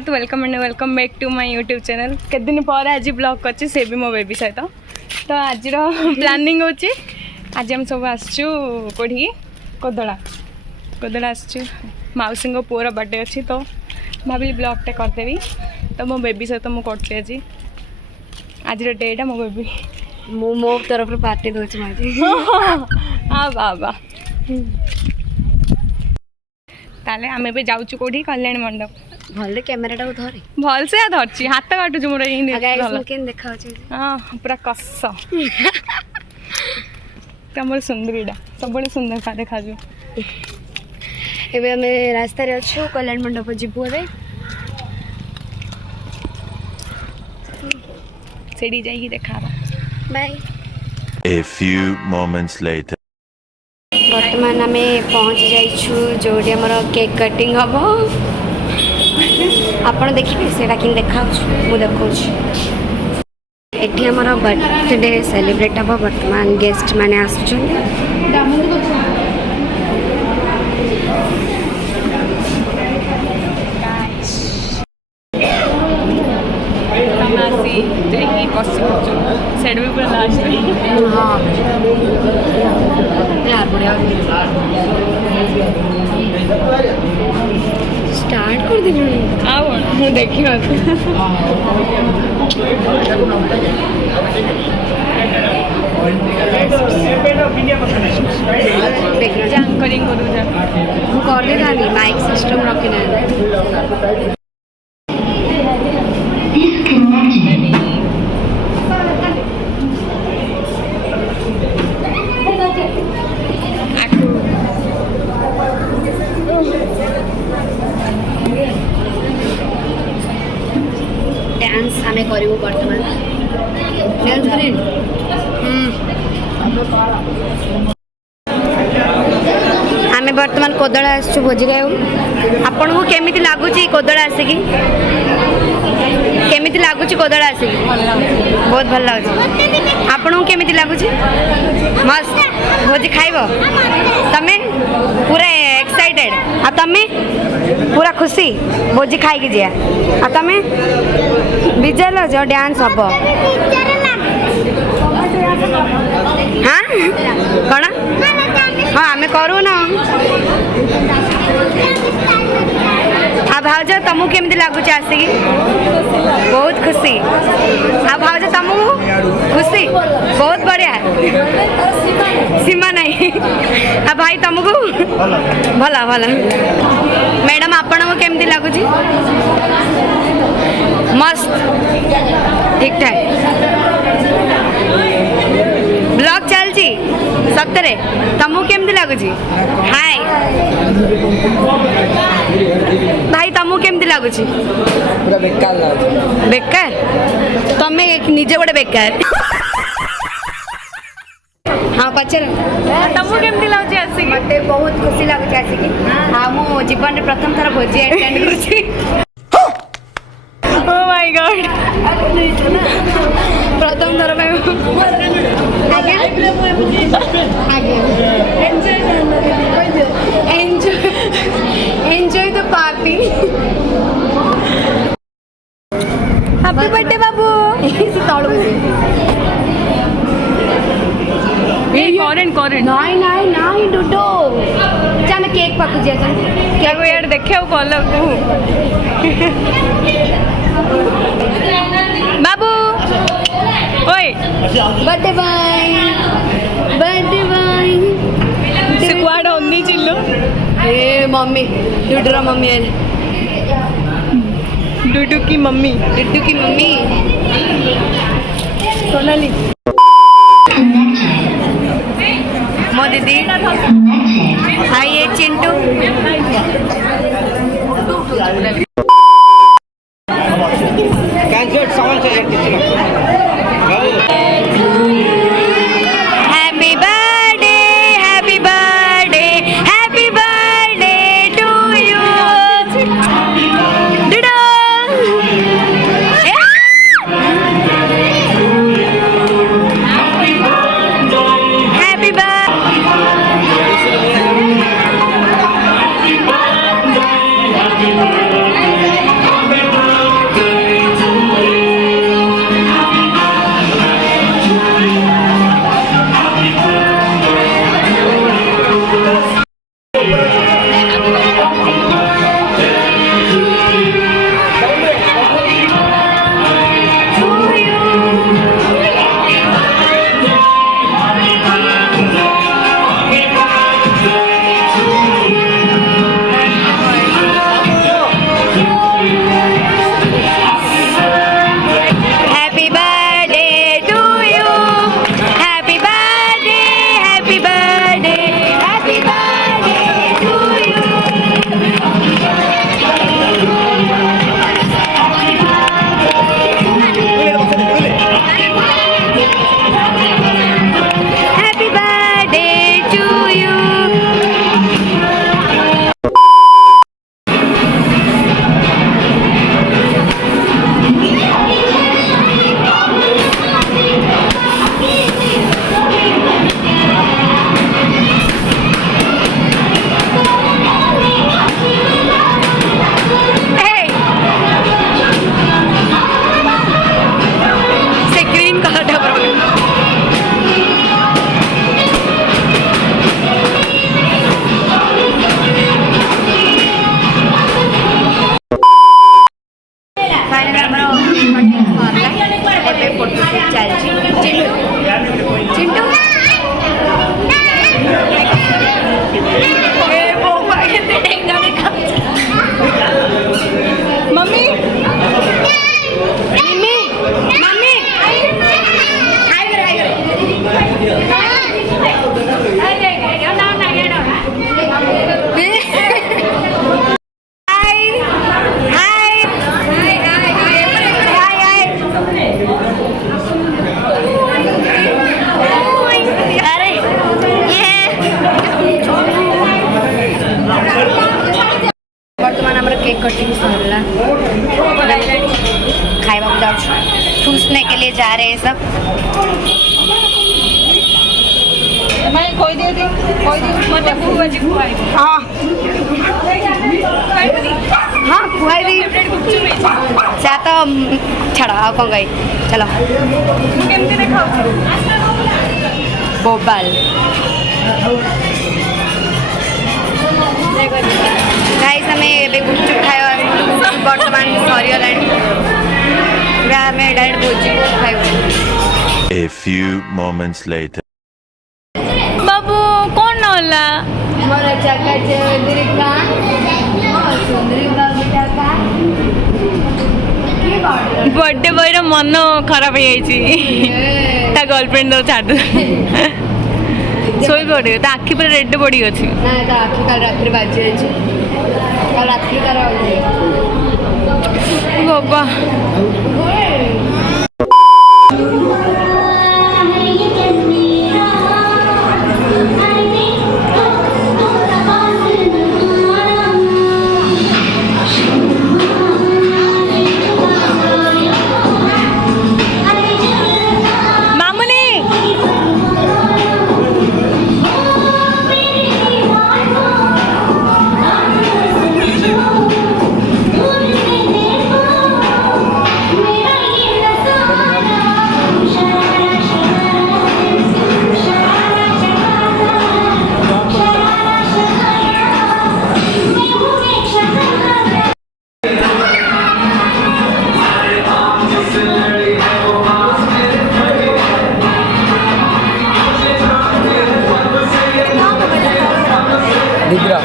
Jagannath welcome and welcome back to my YouTube channel. केते दिन पर आज ब्लॉग करछि से भी मो बेबी सहित। तो आज प्लानिंग होछि आज हम सब आसछु कोठी कोदड़ा कोदड़ा आसछु माउसी को पुअर बर्थडे अच्छी तो भाविली ब्लॉग टे करदेवी। तो मो बेबी सहित मु करछि आज डेटा मो बेबी मो तरफ पार्टी दौर हाँ बाबा ताले आमे भी जाउछु कोठी कल्याण मंडप भले कैमराटा को धरे भल से धरछि हाथ काटुछु मोर इन केन देखा छै हां पूरा कस्स तमर सुंदरीडा सब बड़े सुंदर का देखा जो एबे हमें रास्ता रे अछु कल्याण मंडप जिबो रे सेडी जाई देखाबा bye. A few moments later. वर्तमान आम पहुँच जाइछु जोड़ी आमर केक कटिंग हम आपड़ देखिए से देखा मुझे एटी आमर बर्थडे सेलिब्रेट हम वर्तमान गेस्ट माने स्टार्ट कर दे देखी एंकरिंग कर दे था माइक सिस्टम रखी डांस आमे करू वर्तमान डांस करें आमे वर्तमान कोदड़ा आसछु भोजी खाऊ आपन को केमिति लागुची कोदड़ा आसिकी केमिति लागुची कोदड़ा आसिकी बहुत भल लागुची आपन को केमिति लागुची मस्त भोजी खाइबो तमे पूरा एक्साइटेड आ तमे पूरा खुशी भोजी खाई की जिया आ तमे बिजल जो डांस हबो हाँ कौन हाँ आम करू न आ भाज तुमको केमती लगुच आसिकी बहुत खुशी आ भाज तुमको खुशी बहुत बढ़िया सीमा नहीं आ भाई तुमको भला भला मैडम आपण को केमती लगुच मस्त ठीक ठाक ब्लॉग चलची सतरे तुमको केमती लगुच हाय भाई तुमको केमती लगुच पूरा बेकार लागुच बेकार तमे निजे गोटे बेकार हाँ पचर तुमको केमती लागुच आसी मते बहुत खुशी लागुच आसी हाँ मो जीवन रे प्रथम थर भोजी अटेंड करछि ओ माय गॉड प्रथम थर में आगे enjoy the party happy birthday बाबू इस तळु ए करेंट करेंट नहीं नहीं नहीं डुडो चल केक पाकु जे चल क्या को यार देखे कल को बाबू ओए बर्थडे बाय से क्वाड ओन्नी चिल्लो ए मम्मी डुडूरा मम्मी है डुडू की मम्मी सोनाली मो दीदी हाय ये चिंटू कैंसर सामान चाहिए किसी कटिंग सरला खाइबा को जाऊँ ठूसने के लिए जा रहे हैं सब। मते बुआ जी खुआई हाँ हाँ खुआई दी से तो छाड़ आ कौन गई चलो केमती देखाउ बोबाल गाइस हमें एबे गुपचुप खायो वर्तमान सरीगला आम डायरेक्ट भोजी खाइब। A few moments later. बाबू कौन होला मोर चका चौधरी का सुंदरी बाबू चका की बात बर्थडे बॉय रो मन खराब हो जाइए ता गर्लफ्रेंड तो छाड़ सोई पड़े ता आखि पूरा रेड पड़ी अच्छी ना तो आखि कल रात बाजी अच्छी कल रात तार बाबा निद्रा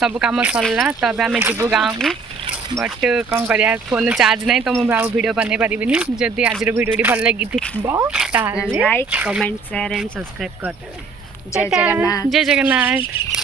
सब काम सरला तो अब आम जीवु गाँव को बट कौन कर फोन चार्ज नहीं तो मुझे वीडियो बन पारि जदि आज वीडियो भल लगी like comment share and subscribe कर। जय जगन्नाथ। जय जगन्नाथ।